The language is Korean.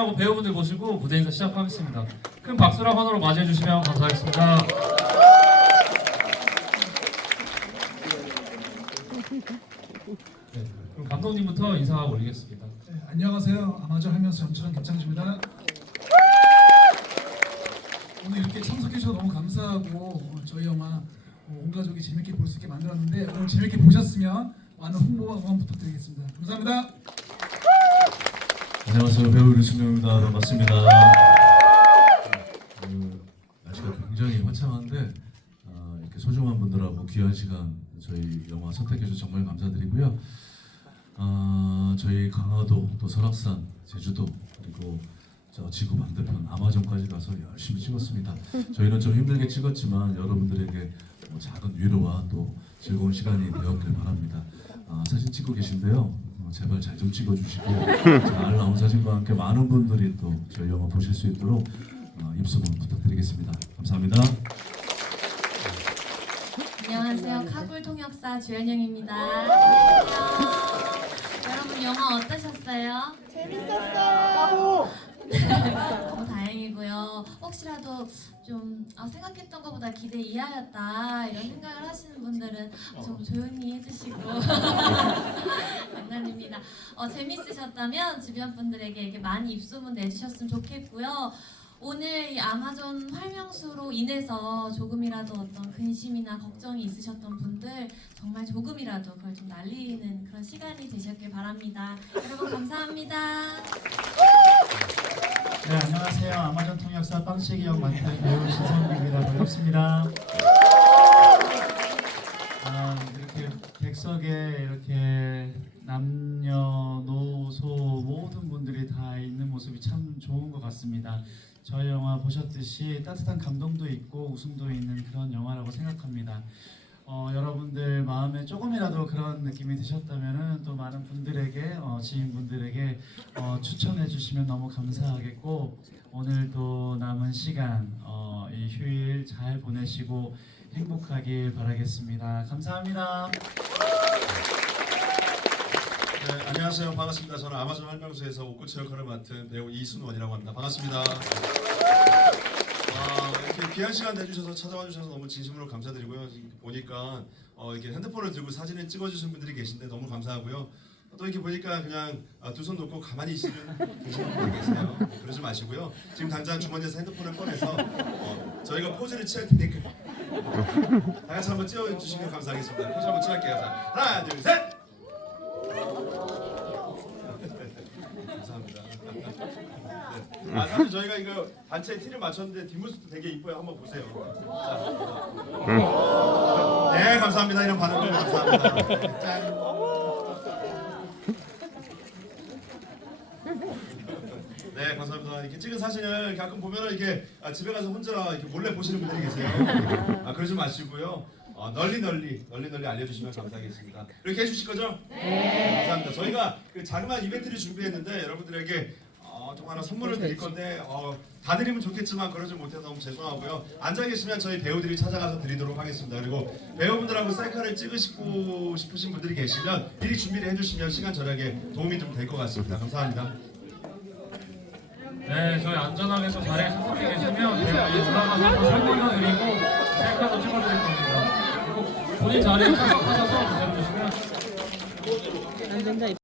하고 배우분들 모시고 무대 인사 시작하겠습니다. 큰 박수랑 환호로 맞이해 주시면 감사하겠습니다. 네, 그럼 감독님부터 인사 올리겠습니다. 네, 안녕하세요. 아마존 하면서 전철한 김창식입니다. 오늘 이렇게 참석해 주셔서 너무 감사하고 어, 저희 영화 어, 온 가족이 재밌게 볼 수 있게 만들었는데 오늘 재밌게 보셨으면 많은 홍보와 응원 부탁드리겠습니다. 감사합니다. 안녕하세요. 배우 류승룡입니다. 반갑습니다. 그, 날씨가 굉장히 화창한데 어, 이렇게 소중한 분들하고 귀한 시간 저희 영화 선택해 주셔서 정말 감사드리고요. 어, 저희 강화도 또 설악산 제주도 그리고 저 지구 반대편 아마존까지 가서 열심히 찍었습니다. 저희는 좀 힘들게 찍었지만 여러분들에게 뭐 작은 위로와 또 즐거운 시간이 되었길 바랍니다. 아, 사진 찍고 계신데요. 어, 제발 잘 좀 찍어주시고 잘 나온 사진과 함께 많은 분들이 또 저희 영화 보실 수 있도록 어, 입소문 부탁드리겠습니다. 감사합니다. 안녕하세요. 카불 통역사 주현영입니다. 안녕하세요. 여러분 영화 어떠셨어요? 재밌었어요. 너무 다행이고요. 혹시라도 좀 아, 생각했던 것보다 기대 이하였다 이런 생각을 하시는 분들은 좀 조용히 해주시고 장난입니다. 어, 재밌으셨다면 주변 분들에게 이렇게 많이 입소문 내주셨으면 좋겠고요. 오늘 이 아마존 활명수로 인해서 조금이라도 어떤 근심이나 걱정이 있으셨던 분들 정말 조금이라도 그걸 좀 날리는 그런 시간이 되셨길 바랍니다. 여러분 감사합니다. 네, 안녕하세요. 아마존 통역사 빵치기 역 맡은 배우 신성규입니다. 반갑습니다. 아, 이렇게 객석에 이렇게 남녀, 노, 소 모든 분들이 다 있는 모습이 참 좋은 것 같습니다. 저희 영화 보셨듯이 따뜻한 감동도 있고 웃음도 있는 그런 영화라고 생각합니다. 어, 마음에 조금이라도 그런 느낌이 드셨다면은 또 많은 분들에게 어, 지인분들에게 어, 추천해 주시면 너무 감사하겠고 오늘도 남은 시간 어, 이 휴일 잘 보내시고 행복하길 바라겠습니다. 감사합니다. 네, 안녕하세요. 반갑습니다. 저는 아마존 활명수에서 옷꽃 역할을 맡은 배우 이순원이라고 합니다. 반갑습니다. 귀한 시간 내주셔서 찾아와 주셔서 너무 진심으로 감사드리고요. 보니까 어, 이렇게 핸드폰을 들고 사진을 찍어주신 분들이 계신데 너무 감사하고요. 또 이렇게 보니까 그냥 아, 두손 놓고 가만히 있으면 계시는 분이 계세요. 어, 그러지 마시고요. 지금 당장 주머니에서 핸드폰을 꺼내서 어, 저희가 포즈를 취할 테니까 다 같이 한번 찍어주시면 감사하겠습니다. 포즈 한번 취할게요. 자, 하나, 둘, 셋. 감사합니다. 네. 아 저희가 이거 단체 티를 맞췄는데 뒷모습도 되게 이뻐요. 한번 보세요. 자. 네 감사합니다. 이런 반응들 감사합니다. 짠. 네 감사합니다. 이렇게 찍은 사진을 가끔 보면은 이렇게 아, 집에 가서 혼자 이렇게 몰래 보시는 분들이 계세요. 아 그러지 마시고요. 어, 널리 널리 널리 널리 알려주시면 감사하겠습니다. 이렇게 해주실 거죠? 네. 감사합니다. 저희가 그 자그마한 이벤트를 준비했는데 여러분들에게 어, 좀 하나 선물을 드릴 건데 어, 다 드리면 좋겠지만 그러지 못해서 너무 죄송하고요. 앉아 계시면 저희 배우들이 찾아가서 드리도록 하겠습니다. 그리고 배우분들하고 셀카를 찍으시고 싶으신 분들이 계시면 미리 준비를 해주시면 시간 절약에 도움이 좀 될 것 같습니다. 감사합니다. 네, 저희 안전하게 또 자리에 참석해 계시면 제가 이 돌아가서 설명을 드리고 셀카도 찍어드릴 겁니다. 본인 자리에 참석하셔서 기다려주시면